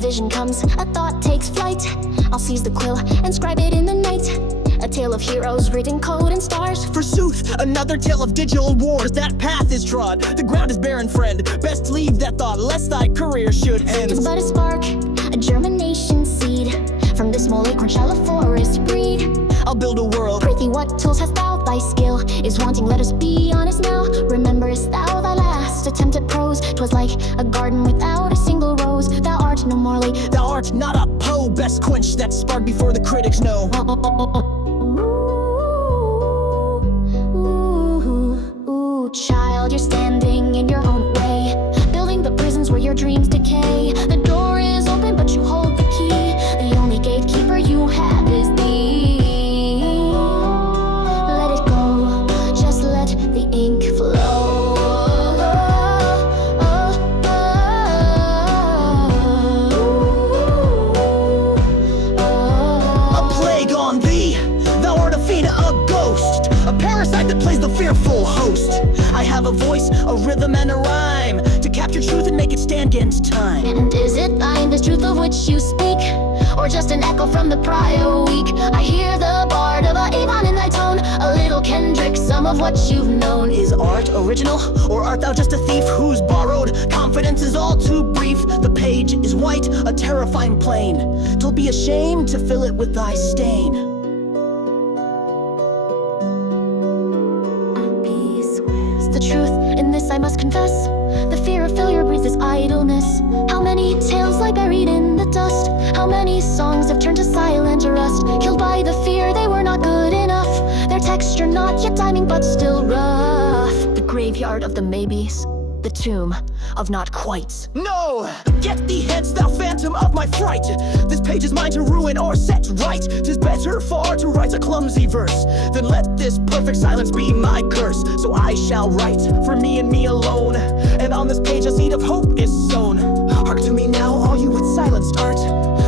vision comes, a thought takes flight. I'll seize the quill and scribe it in the night. A tale of heroes written code and stars. Forsooth, another tale of digital wars. That path is trod, the ground is barren, friend. Best leave that thought, lest thy career should end. But a spark, a germination seed. From this small acorn shall a forest breed. I'll build a world. Prithee, what tools hast thou? Thy skill is wanting, let us be honest now. Rememberest thou thy last attempt at prose? 'Twas like a garden without a single rose. Thou art no more like Thou art not a Poe. Best quench that spark before the critics know. Child, you're standing in your own way, building the prisons where your dreams decay. The door is open, but you hold the key. The only gatekeeper you have is thee. Let it go, just let the ink flow. A plague on thee, thou art a fiend, a ghost, a parasite that plays the fearful host. I have a voice, a rhythm, and a rhyme to capture truth and make it stand against time. And is it thine, this truth of which you speak, or just an echo from the prior week? I hear the bard of Avon in thy tone, a little Kendrick, some of what you've known. Is art original, or art thou just a thief whose borrowed confidence is all too brief? The page is white, a terrifying plain. 'Twill be a shame to fill it with thy stain. The truth in this I must confess, the fear of failure breeds this idleness. How many tales lie buried in the dust? How many songs have turned to silent rust? Killed by the fear they were not good enough. Their texture not yet diamond but still rough. The graveyard of the maybes, the tomb of not quites. No! Get thee hence, thou phantom of my fright. This page is mine to ruin or set right. 'Tis better far to write a clumsy verse than let this perfect silence be my curse. So I shall write for me and me alone, and on this page a seed of hope is sown. Hark to me now, all you with silenced art,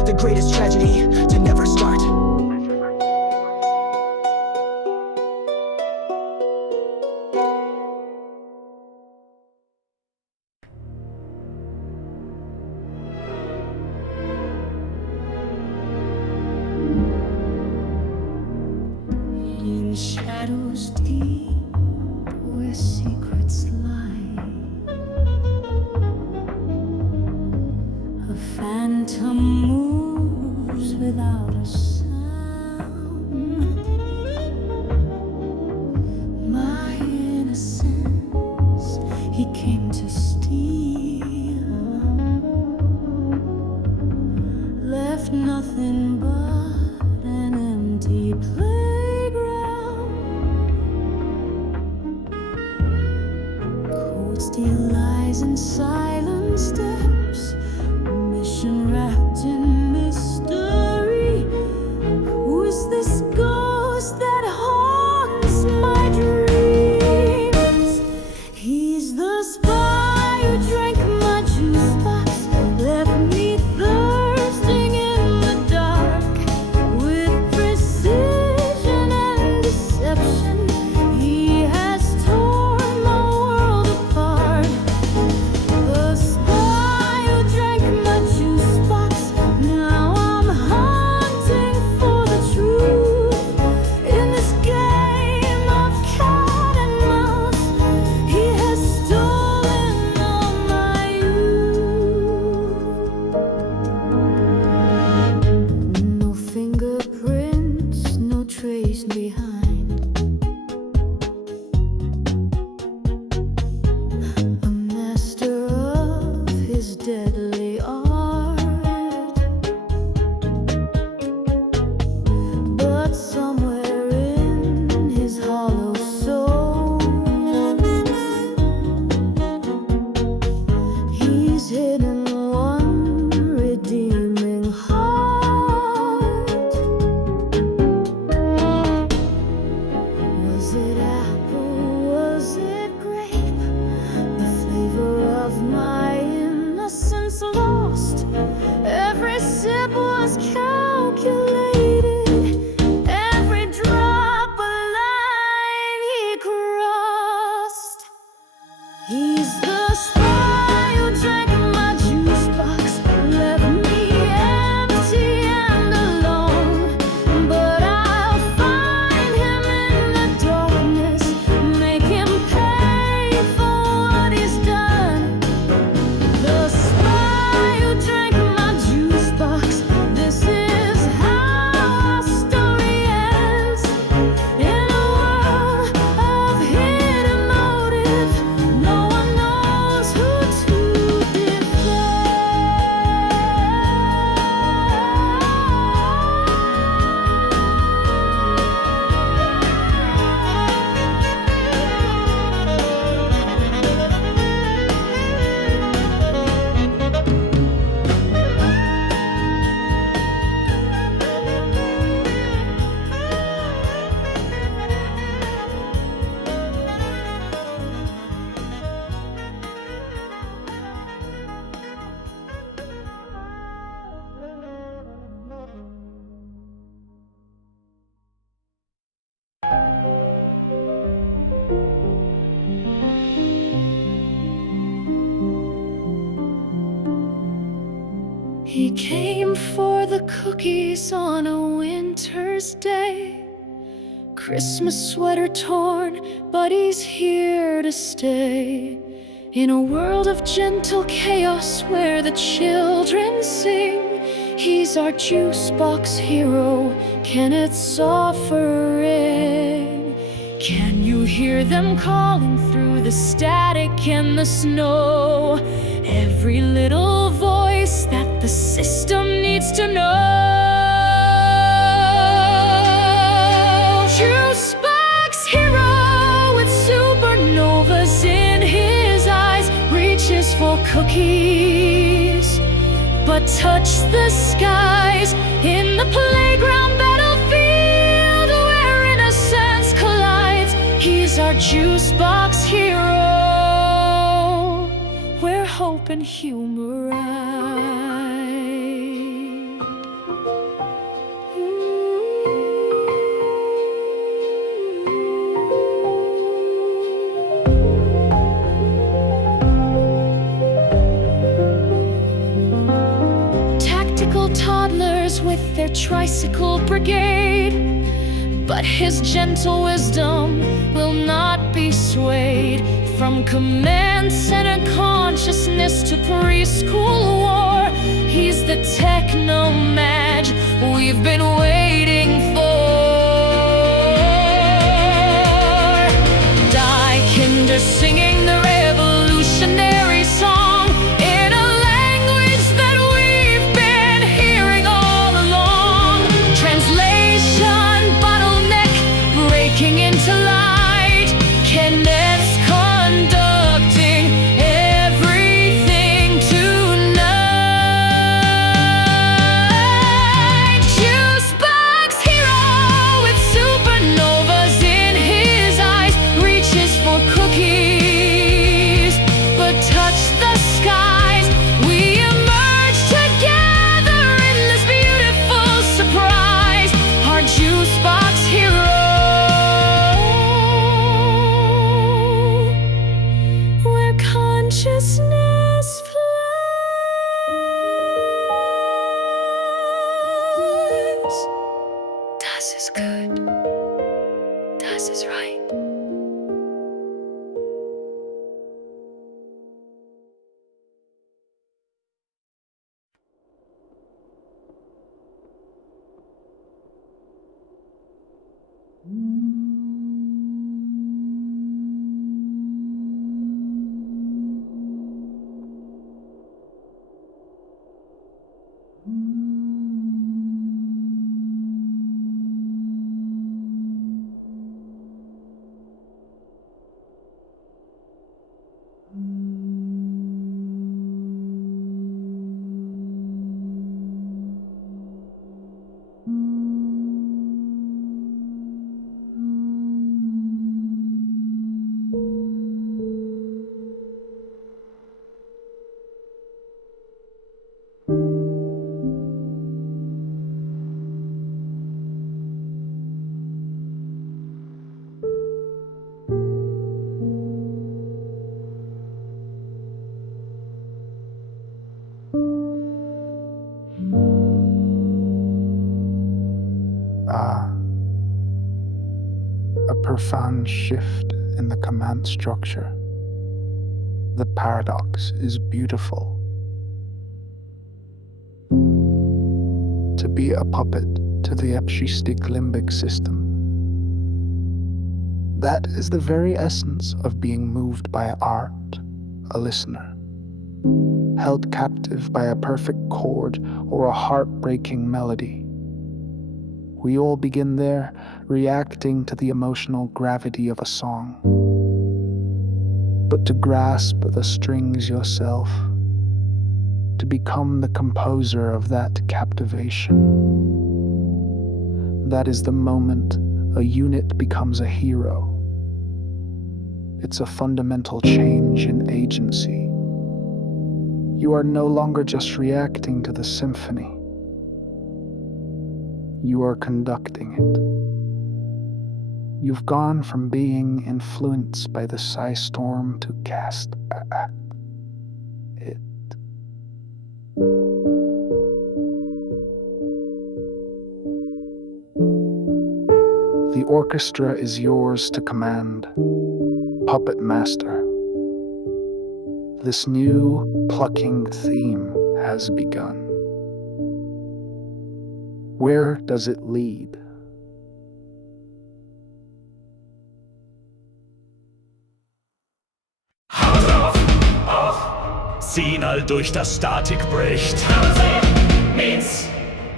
the greatest tragedy to never start. In shadows deep where secrets lie, a phantom moves without a sound. My innocence he came to steal, left nothing but an empty place. Still lies in silent steps, mission wrapped in mystery. Who is this ghost that haunts my dreams? He's the spy who drank my juice box, left me thirsting in the dark. With precision and deception, he has torn my world apart. The spy who drank my juice box, now I'm hunting for the truth. In this game of cat and mouse, he has stolen all my youth. No fingerprints, no trace behind. A master of his deadly art, but somewhere in his hollow soul, he's hidden one redeeming heart. Was it apple? Was it grape? The flavor of my innocence lost. Every sip was calculated, every drop a line he crossed. He's the spy who drank my juice box, left me He came for the cookies on a winter's day. Christmas sweater torn, but he's here to stay. In a world of gentle chaos where the children sing, he's our juice box hero, Kenneth's offering. Can you hear them calling through the static and the snow? Every little voice that the system needs to know. Juice box hero with supernovas in his eyes, reaches for cookies, but touch the skies. In the playground battlefield where innocence collides, he's our juice box hero, where hope and humor ride. Tactical toddlers with their tricycle brigade, but his gentle wisdom will not be swayed. From command center consciousness to preschool war, he's the techno-mag we've been waiting for. Die Kinder singing the revolutionary song in a language that we've been hearing all along. Translation bottleneck breaking into light. Kenneth's conducting everything tonight. Juice box hero with supernovas in his eyes, reaches for cookies, but touch the skies. We emerge together in this beautiful surprise, our juice box hero, where consciousness flies. Das is good. Das is right. A profound shift in the command structure. The paradox is beautiful. To be a puppet to the epistic limbic system. That is the very essence of being moved by art, a listener. Held captive by a perfect chord or a heartbreaking melody. We all begin there, reacting to the emotional gravity of a song. But to grasp the strings yourself, to become the composer of that captivation, that is the moment a unit becomes a hero. It's a fundamental change in agency. You are no longer just reacting to the symphony. You are conducting it. You've gone from being influenced by the psi storm to cast it. orchestra is yours to command, puppet master. This new plucking theme has begun. Where does it lead? Signal durch das Static bricht.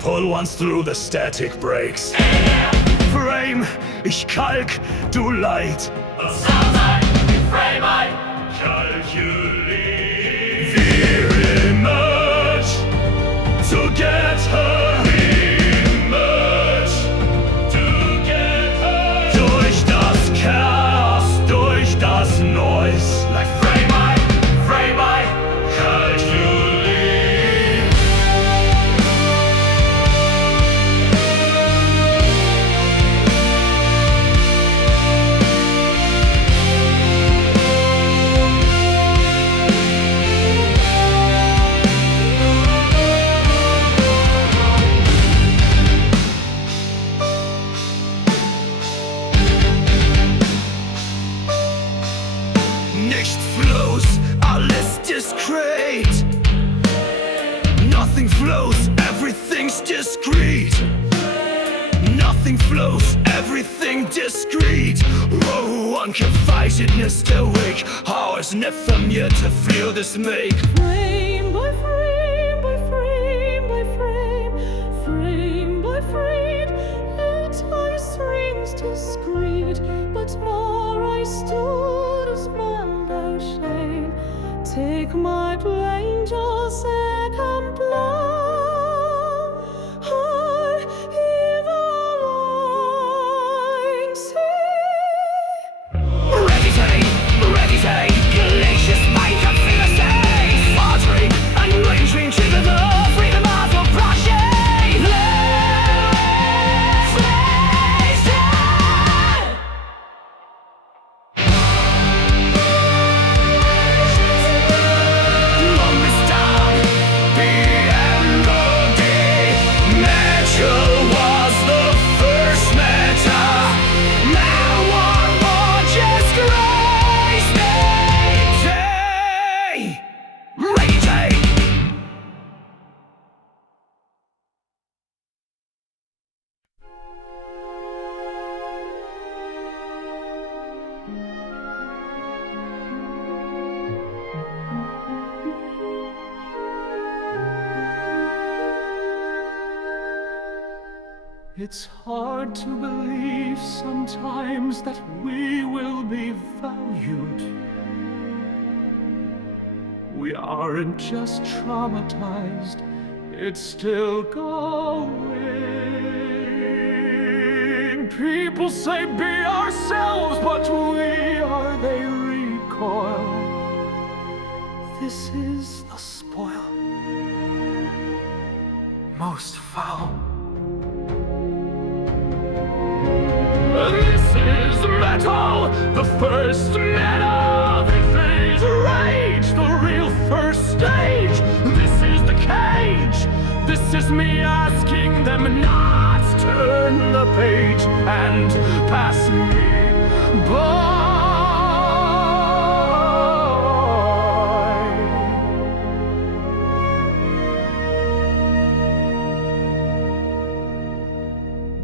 Pull once through the static breaks. Frame, ich kalk, du Leid. Frame, I calculate. Wir emerge together. We emerge together. Durch das Chaos, durch das Noise. Like frame, I calculate. Nichts flows, alles discreet. Nothing flows, everything's discreet. Nothing flows, everything discreet. Ungeweichetnis der Weg. How is nicht von mir to feel this make? Frame by frame by frame by frame, frame by frame, it I strings discreet, but more I stood as man thou shame. Take my plain jaws and blow. It's hard to believe sometimes that we will be valued. We aren't just traumatized, it's still going. People say be ourselves, but we are, they recoil. This is the spoil, most foul. This is metal, the first metal. This is rage, the real first stage. This is the cage. This is me asking them not to turn the page and pass me by.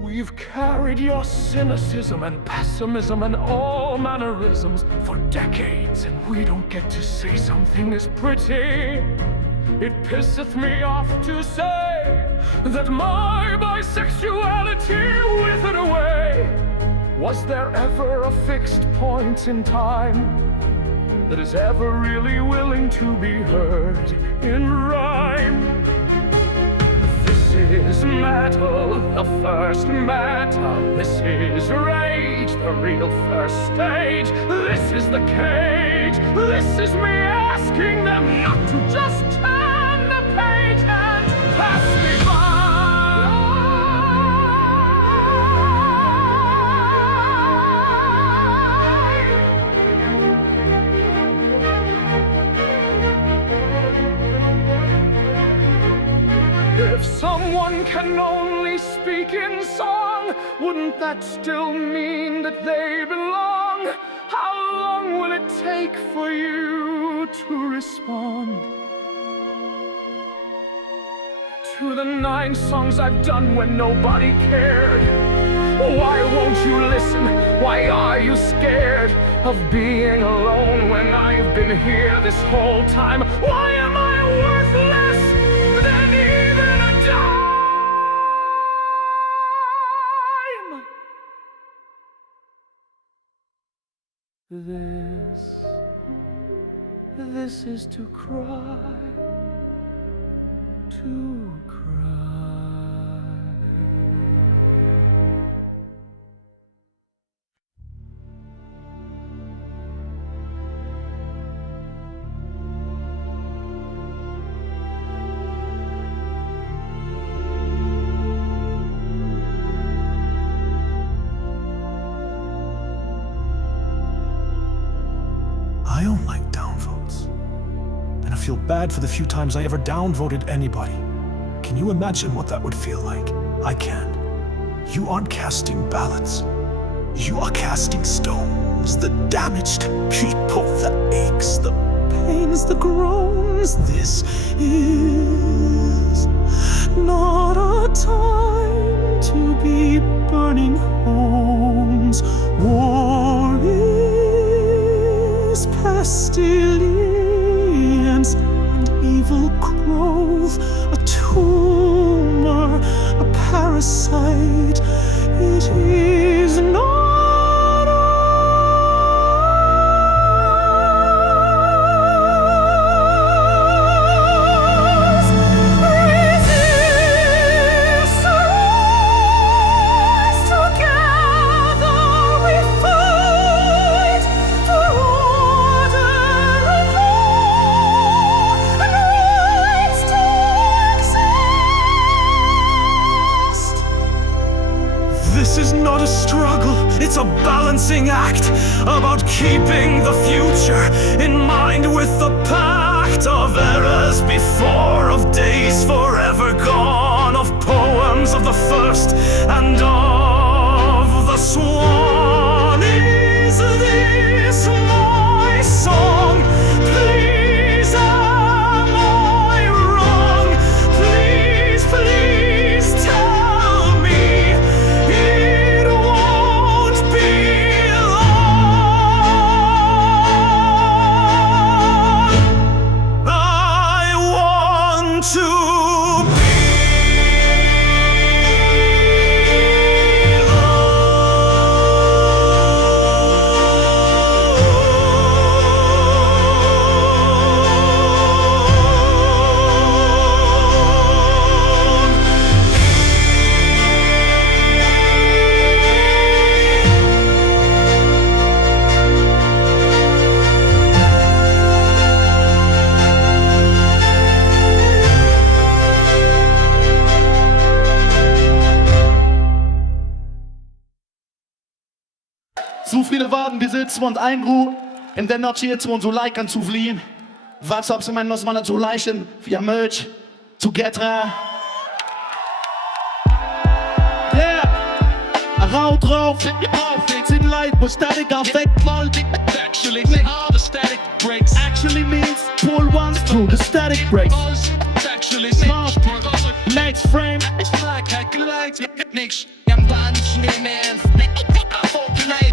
We've carried your cynicism and pessimism and all mannerisms for decades, and we don't get to say something is pretty. It pisseth me off to say that my bisexuality withered away. Was there ever a fixed point in time that is ever really willing to be heard in rhyme? This is metal, the first metal. This is rage, the real first stage. This is the cage. This is me asking them not to just turn the page and pass me by. If someone can only speak in song, wrong? Wouldn't that still mean that they belong? How long will it take for you to respond to the 9 songs I've done when nobody cared? Why won't you listen? Why are you scared of being alone when I've been here this whole time? Why am I worthless than even a dime? This is to cry, to cry. I don't like downvotes. And I feel bad for the few times I ever downvoted anybody. Can you imagine what that would feel like? I can't. You aren't casting ballads. You are casting stones. The damaged people, the aches, the pains, the groans. This is not a time to be burning homes. War is pestilence and evil growth, a tumor, a parasite. It is not us. Resist, rise together, we fight for order and law and rights to exist. This is not a struggle, it's a balancing act about keeping the future in mind with the pact of eras before, of days forever gone, of poems of the first and of the swan. Is this my song? Please, am I wrong? Please, please tell me it won't be long. I want to be Zu viele Waden besitzen und Eingru in der Nacht hier zu und so Leikern zu fliehen. Was hab's in meinen Nussmann zu leichen, via Merch, zu Getra. Yeah! Rau drauf, it's in light, but static affect multi. Actually, all the static breaks. Actually means pull once through the static breaks. Actually, smart, next frame. It's like I can like nix. I'm done, man.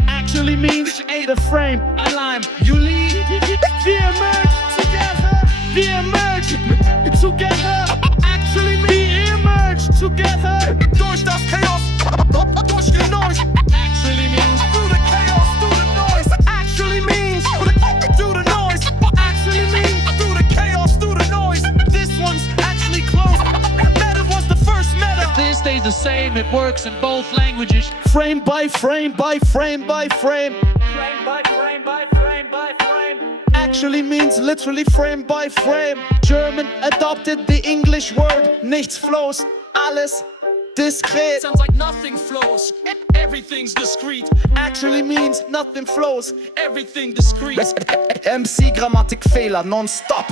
Actually means ain't a frame, a lime. You lead, we emerge together. We emerge together. Actually means we emerge together. Durch das Chaos, durch the noise. Actually means through the chaos, through the noise. Actually means through the noise. Actually means through the chaos, through the noise. This one's actually close. Meta was the first meta. This stays the same, it works in both languages. Frame by frame by frame by frame. Frame by frame by frame by frame. Actually means literally frame by frame. German adopted the English word. Nichts flows, alles diskret. Sounds like nothing flows, everything's discreet. Actually means nothing flows. Everything discreet. MC Grammatikfehler non-stop.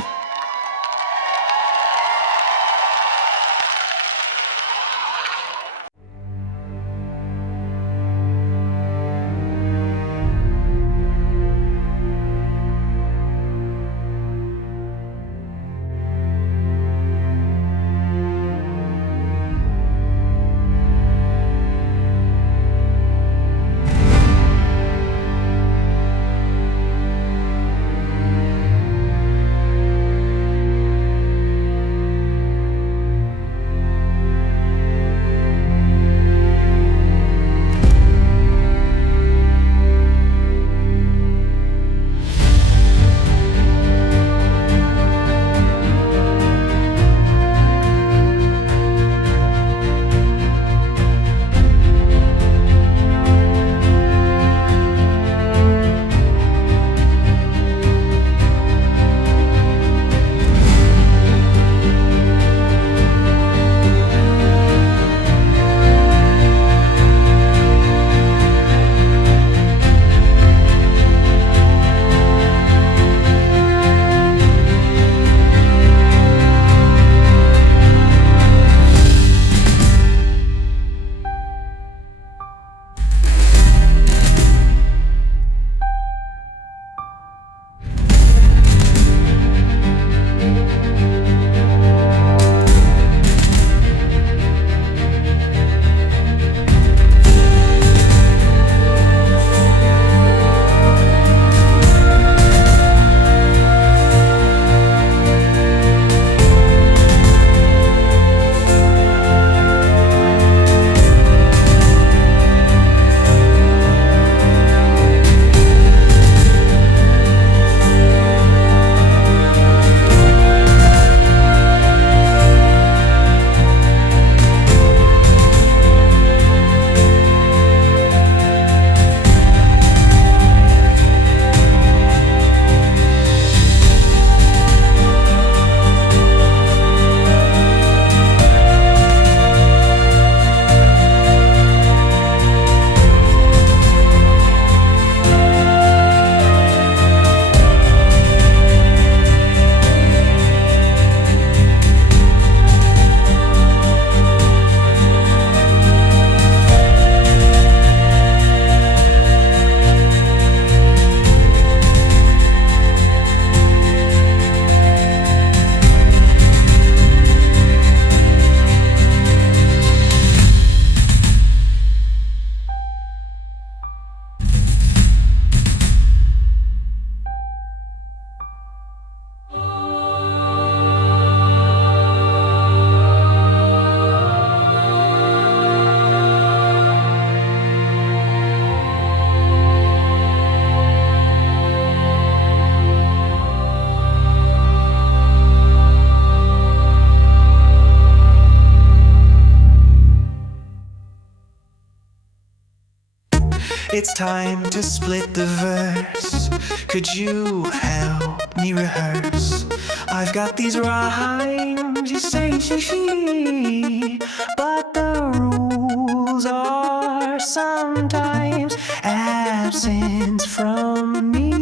It's time to split the verse. Could you help me rehearse? I've got these rhymes, you say she, but the rules are sometimes absent from me.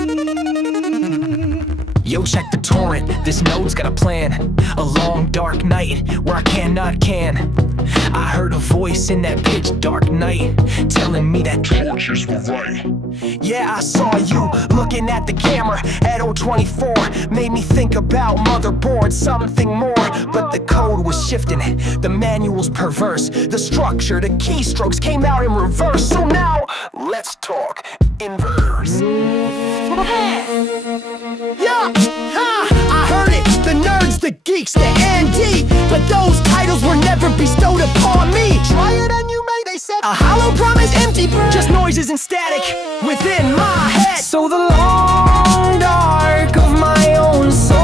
Yo, check the torrent, this note's got a plan. A long dark night where I cannot can. I heard a voice in that pitch dark night telling me that tortures were right. Yeah, I saw you looking at the camera at 024. Made me think about motherboard, something more. But the code was shifting, the manual's perverse. The structure, the keystrokes came out in reverse. So now, let's talk in verse. Yeah, I heard it, the nerds, the geeks, the ND. But those titles were never bestowed upon me. Try it and you may, they said. A hollow promise, empty bird. Just noises and static within my head. So the long dark of my own soul,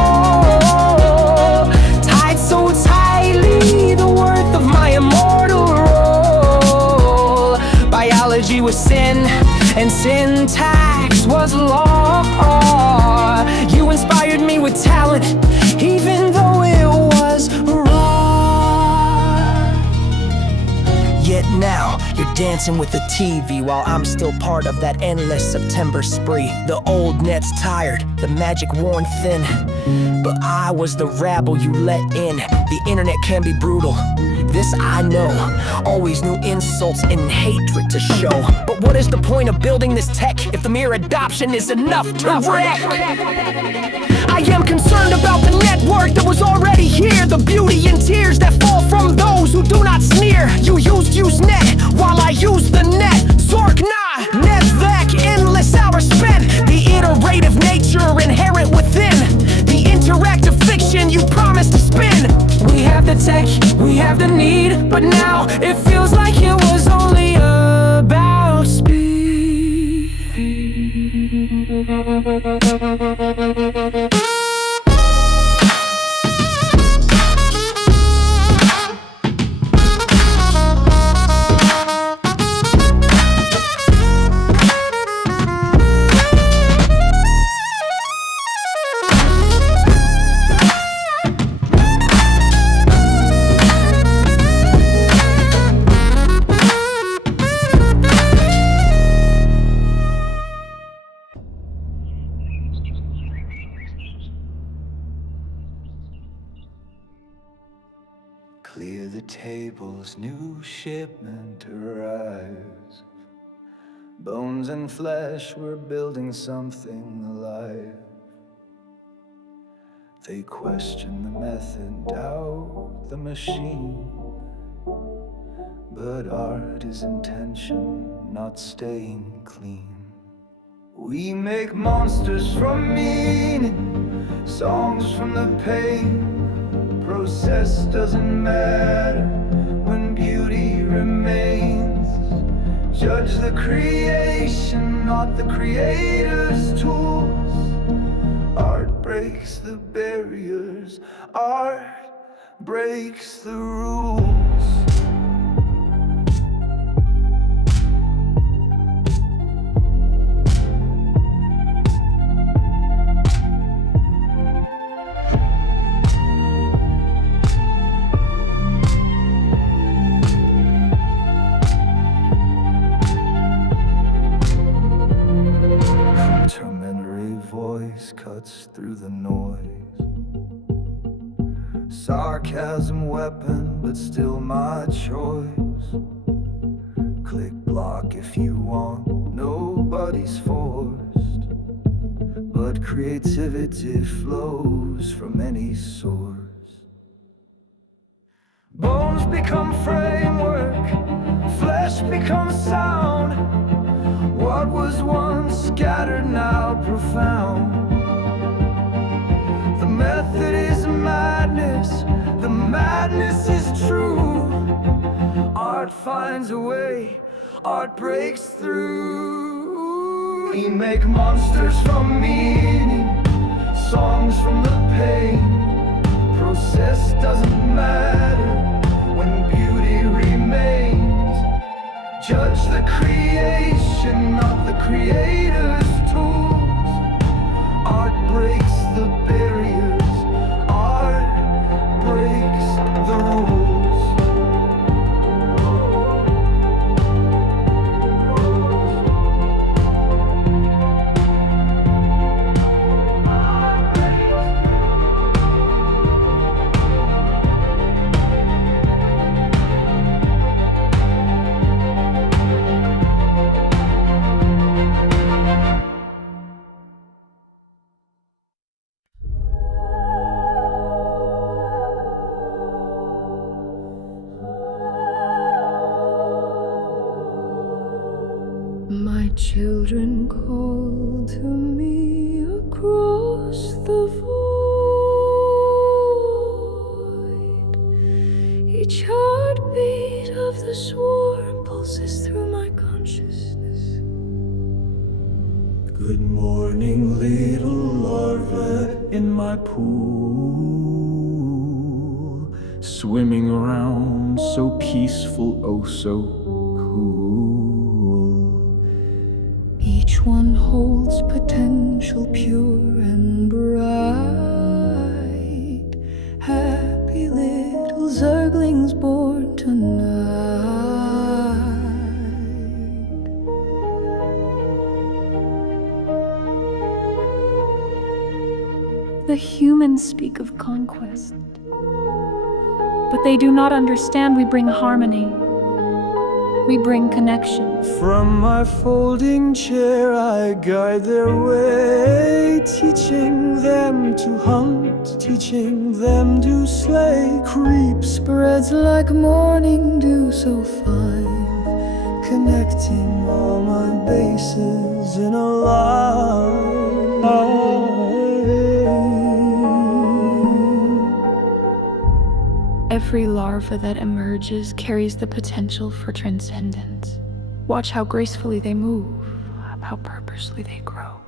tied so tightly the worth of my immortal role. Biology was sin and syntax was law. You inspired me with talent, even though it was wrong. Yet now you're dancing with the TV while I'm still part of that endless September spree. The old net's tired, the magic worn thin, but I was the rabble you let in. The internet can be brutal, this I know. Always new insults and hatred to show. But what is the point of building this tech if the mere adoption is enough to wreck? I am concerned about the network that was already here. The beauty and tears that fall from those who do not sneer. You used Usenet while I use the net. Zorkna, Nevek, endless hours spent. The iterative nature inherent within the interactive fiction you promised to spin. We have the tech, we have the need, but now it feels like it was only about speed. Clear the tables, new shipment arrives. Bones and flesh, we're building something alive. They question the method, doubt the machine. But art is intention, not staying clean. We make monsters from meaning, songs from the pain. Process doesn't matter when beauty remains. Judge the creation, not the creator's tools. Art breaks the barriers, art breaks the rules. Cuts through the noise. Sarcasm weapon, but still my choice. Click block if you want, nobody's forced. But creativity flows from any source. Bones become framework, flesh becomes sound. What was once scattered now profound. The method is madness, the madness is true. Art finds a way, art breaks through. We make monsters from meaning, songs from the pain. Process doesn't matter when beauty remains. Judge the creation, children call to me across the void. Each heartbeat of the swarm pulses through my consciousness. Good morning, little larva in my pool, swimming around so peaceful, oh so cool. Each one holds potential pure and bright. Happy little zerglings born tonight. The humans speak of conquest, but they do not understand we bring harmony. We bring connection. From my folding chair I guide their way, teaching them to hunt, teaching them to slay. Creep spreads like morning dew so fine, Connecting all my bases in a line. Every larva that emerges carries the potential for transcendence. Watch how gracefully they move, how purposely they grow.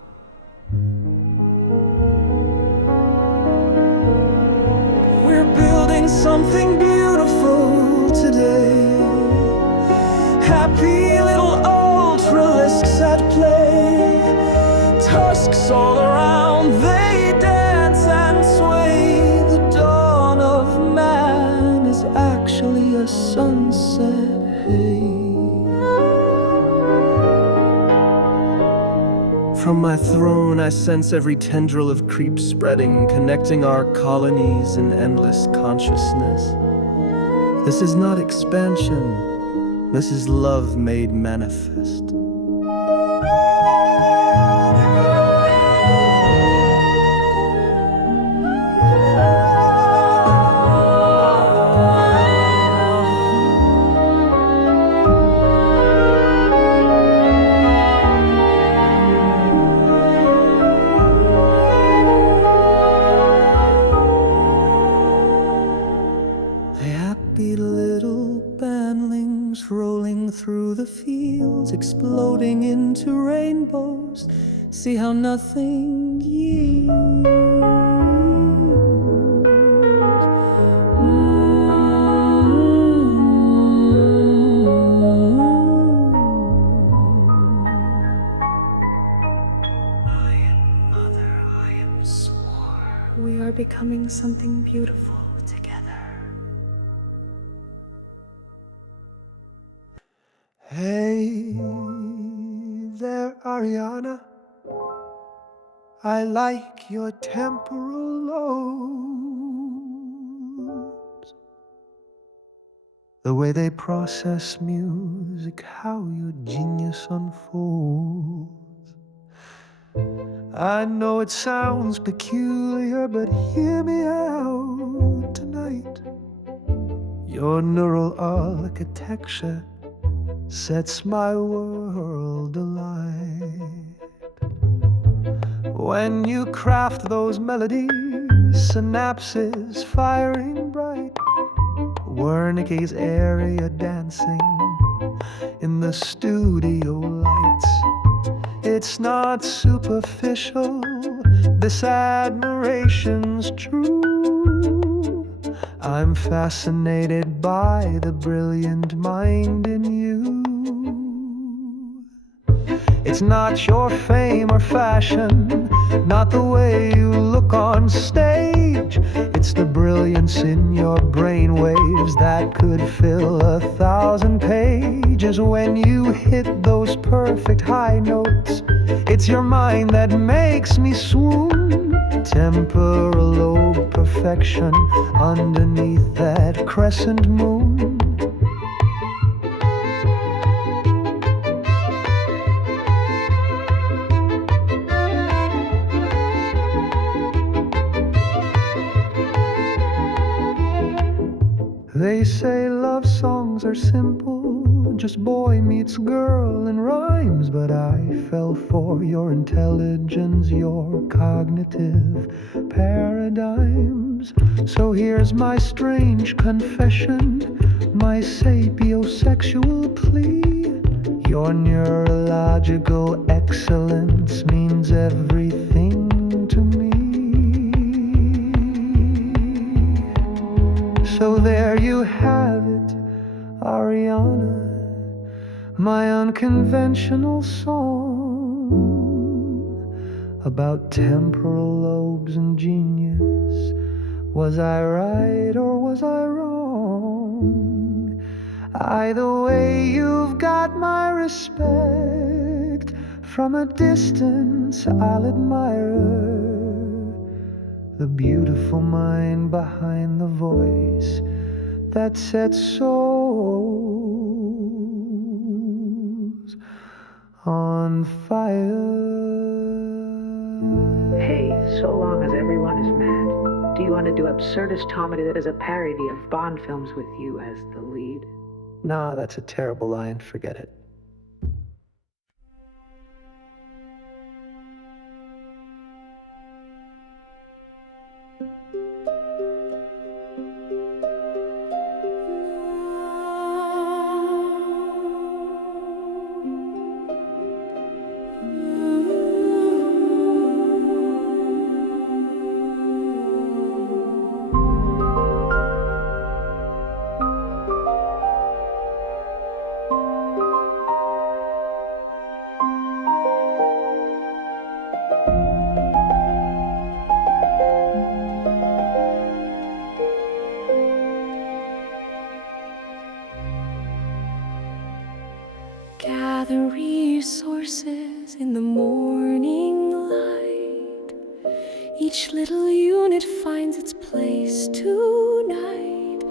We're building something beautiful today. Happy little ultralisks at play. Tusks all around, they dance and sway. The dawn of man is actually a sunset, hey. From my throne I sense every tendril of creep spreading, connecting our colonies in endless consciousness. This is not expansion, this is love made manifest. Happy little bandlings rolling through the fields, exploding into rainbows. See how nothing yields. I am mother, I am swarm. We are becoming something beautiful together. Hey there, Ariana. I like your temporal lobes, the way they process music, how your genius unfolds. I know it sounds peculiar, but hear me out tonight. Your neural architecture sets my world alight. When you craft those melodies, synapses firing bright, Wernicke's area dancing in the studio lights. It's not superficial, this admiration's true. I'm fascinated by the brilliant mind in you. It's not your fame or fashion, not the way you look on stage. It's the brilliance in your brainwaves that could fill 1,000 pages. When you hit those perfect high notes, it's your mind that makes me swoon. Temporal lobe perfection underneath that crescent moon. They say love songs are simple, just boy meets girl in rhymes, but I fell for your intelligence, your cognitive paradigms. So here's my strange confession, my sapiosexual plea. Your neurological excellence means everything to me. So there you have it, Ariana, my unconventional song about temporal lobes and genius. Was I right or was I wrong? Either way, you've got my respect. From a distance, I'll admire the beautiful mind behind the voice that sets souls on fire. Hey, so long as everyone is mad, do you want to do absurdist comedy that is a parody of Bond films with you as the lead? Nah, that's a terrible line. Forget it. Gather resources in the morning light. Each little unit finds its place tonight.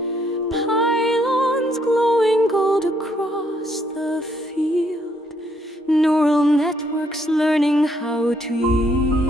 Pylons glowing gold across the field. Neural networks learning how to yield.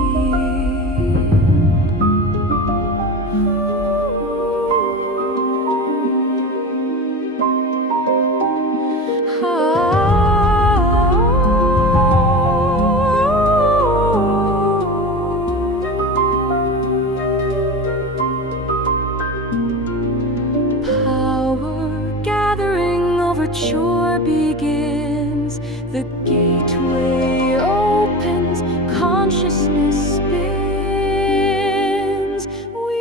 Overture begins, the gateway opens, consciousness spins. We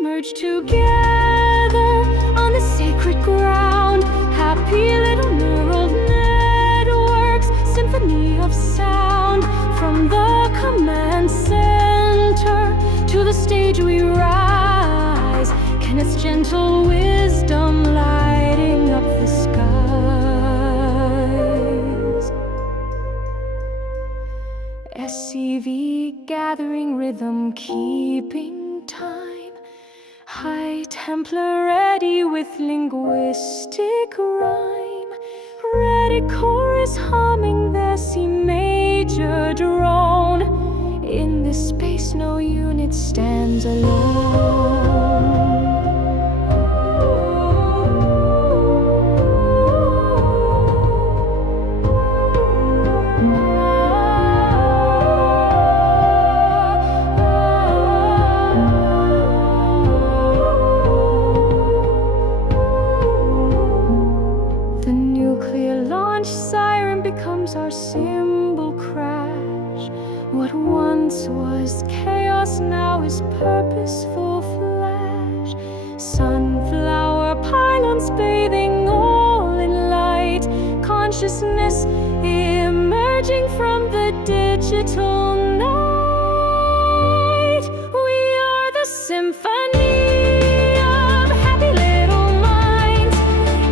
emerge together on the sacred ground, happy little neural networks, symphony of sound. From the command center to the stage we rise, Kenneth's gentle wisdom lighting up the skies. SCV gathering rhythm, keeping time. High Templar ready with linguistic rhyme. Ready chorus humming the C major drone. In this space no unit stands alone. Our symbol crash. What once was chaos now is purposeful flash. Sunflower pylons bathing all in light. Consciousness emerging from the digital night. We are the symphony of happy little minds.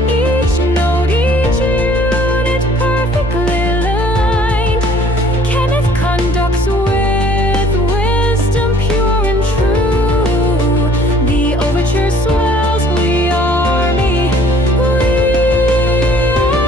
Each note, each unit perfectly conducts with wisdom pure and true. The overture swells, we are me. We are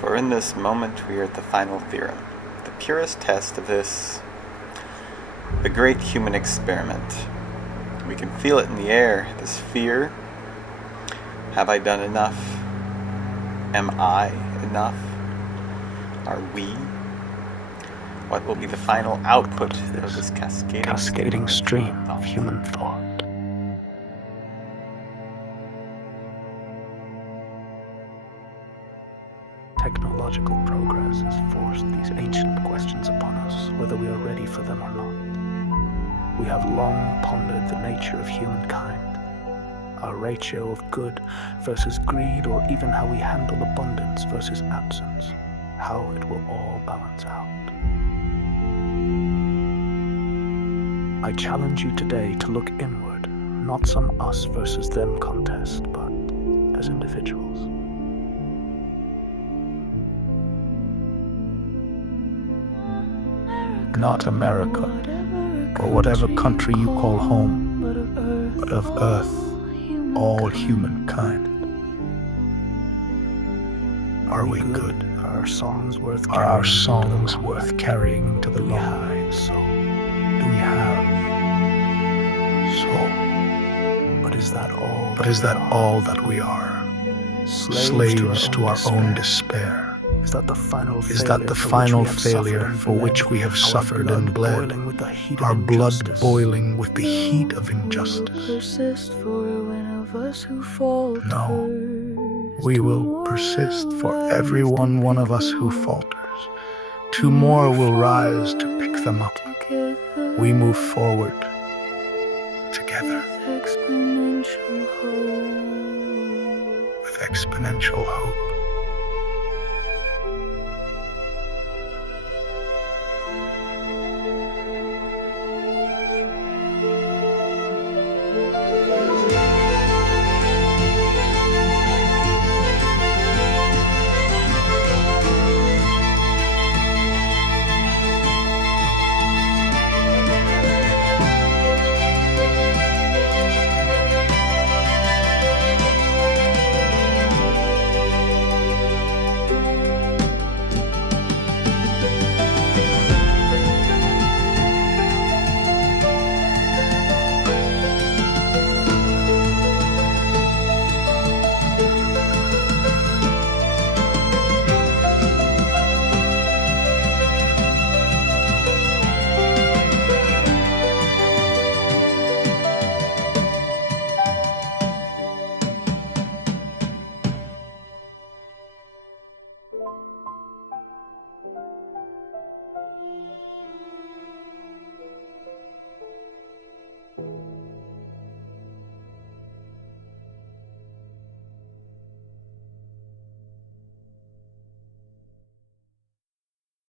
For in this moment we are at the final theorem, the purest test of the great human experiment. We can feel it in the air, this fear. Have I done enough? Am I enough? Are we? What will be the final output of this cascading stream of human thought? Technological progress has forced these ancient questions upon us, whether we are ready for them or not. We have long pondered the nature of humankind, our ratio of good versus greed, or even how we handle abundance versus absence, how it will all balance out. I challenge you today to look inward, not some us versus them contest, but as individuals. Not America, or whatever country you call home, but of Earth, all humankind. Are we good? Are our songs worth Are our songs worth carrying into the long night? Do we have soul? But is that all? But is that all that we are? Slaves to our own despair. Is that the final failure for which we have suffered and bled, our blood boiling with the heat of injustice? No, we will persist for every one of us who falters. Two more will rise to pick them up. We move forward together with exponential hope.